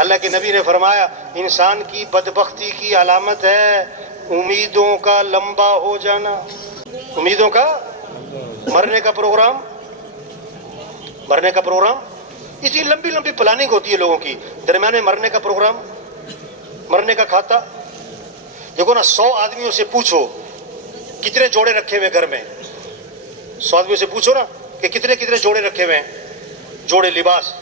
اللہ کے نبی نے فرمایا انسان کی بدبختی کی علامت ہے امیدوں کا لمبا ہو جانا، امیدوں کا مرنے کا پروگرام، مرنے کا پروگرام، اتنی لمبی لمبی پلاننگ ہوتی ہے لوگوں کی، درمیان میں مرنے کا پروگرام، مرنے کا کھاتا۔ دیکھو نا 100 آدمیوں سے پوچھو کتنے جوڑے رکھے ہوئے گھر میں، 100 آدمیوں سے پوچھو نا کہ کتنے کتنے جوڑے رکھے ہوئے ہیں، جوڑے لباس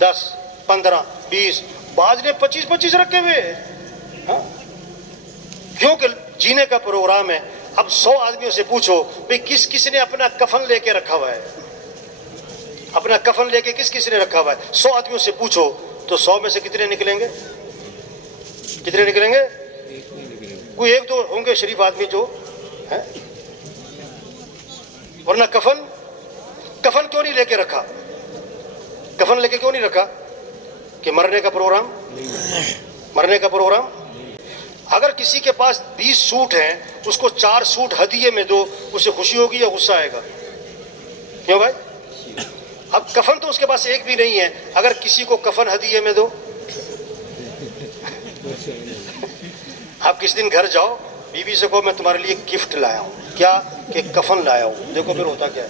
10 15 20، بعض نے 25 رکھے ہوئے، ہاں کیونکہ جینے کا پروگرام ہے۔ اب 100 آدمیوں سے پوچھو بھئی کس کس نے اپنا کفن لے کے رکھا ہوا ہے، اپنا کفن لے کے کس کس نے رکھا ہوا ہے، 100 آدمیوں سے پوچھو تو 100 میں سے کتنے نکلیں گے، کتنے نکلیں گے؟ کوئی ایک دو ہوں گے شریف آدمی جو ہیں، ورنہ کفن کیوں نہیں لے کے رکھا، کفن لے کے کیوں نہیں رکھا کہ مرنے کا پروگرام، مرنے کا پروگرام۔ اگر کسی کے پاس 20 سوٹ ہیں اس کو 4 سوٹ ہدیے میں دو، اسے خوشی ہوگی یا غصہ آئے گا؟ کیوں بھائی؟ اب کفن تو اس کے پاس ایک بھی نہیں ہے، اگر کسی کو کفن ہدیے میں دو، آپ کس دن گھر جاؤ بیوی سے کہو میں تمہارے لیے گفٹ لایا ہوں، کیا کہ کفن لایا ہوں، دیکھو پھر ہوتا کیا ہے۔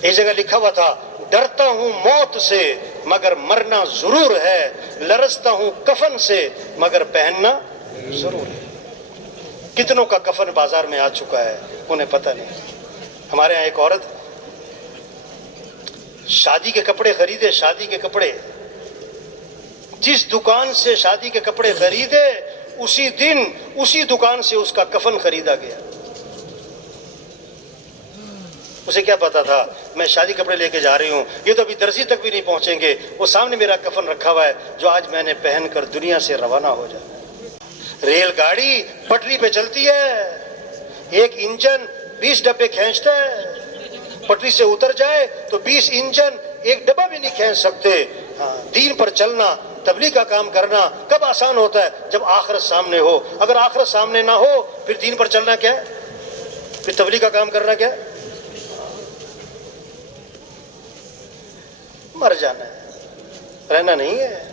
ایک جگہ لکھا ہوا تھا ڈرتا ہوں موت سے مگر مرنا ضرور ہے، لرزتا ہوں کفن سے مگر پہننا ضرور ہے۔ کتنوں کا کفن بازار میں آ چکا ہے انہیں پتہ نہیں۔ ہمارے ہاں ایک عورت شادی کے کپڑے خریدے، شادی کے کپڑے، جس دکان سے شادی کے کپڑے خریدے اسی دن اسی دکان سے اس کا کفن خریدا گیا۔ اسے کیا پتا تھا میں شادی کپڑے لے کے جا رہی ہوں، یہ تو ابھی درزی تک بھی نہیں پہنچیں گے، وہ سامنے میرا کفن رکھا ہوا ہے جو آج میں نے پہن کر دنیا سے روانہ ہو جانا۔ ریل گاڑی پٹری پہ چلتی ہے، ایک انجن 20 ڈبے کھینچتا ہے، پٹری سے اتر جائے تو 20 انجن ایک ڈبہ بھی نہیں کھینچ سکتے۔ دین پر چلنا، تبلیغ کا کام کرنا کب آسان ہوتا ہے؟ جب آخرت سامنے ہو۔ اگر آخرت سامنے نہ ہو پھر دین پر چلنا کیا ہے، پھر تبلیغ کا کام کرنا کیا ہے؟ مر جانا ہے، رہنا نہیں ہے۔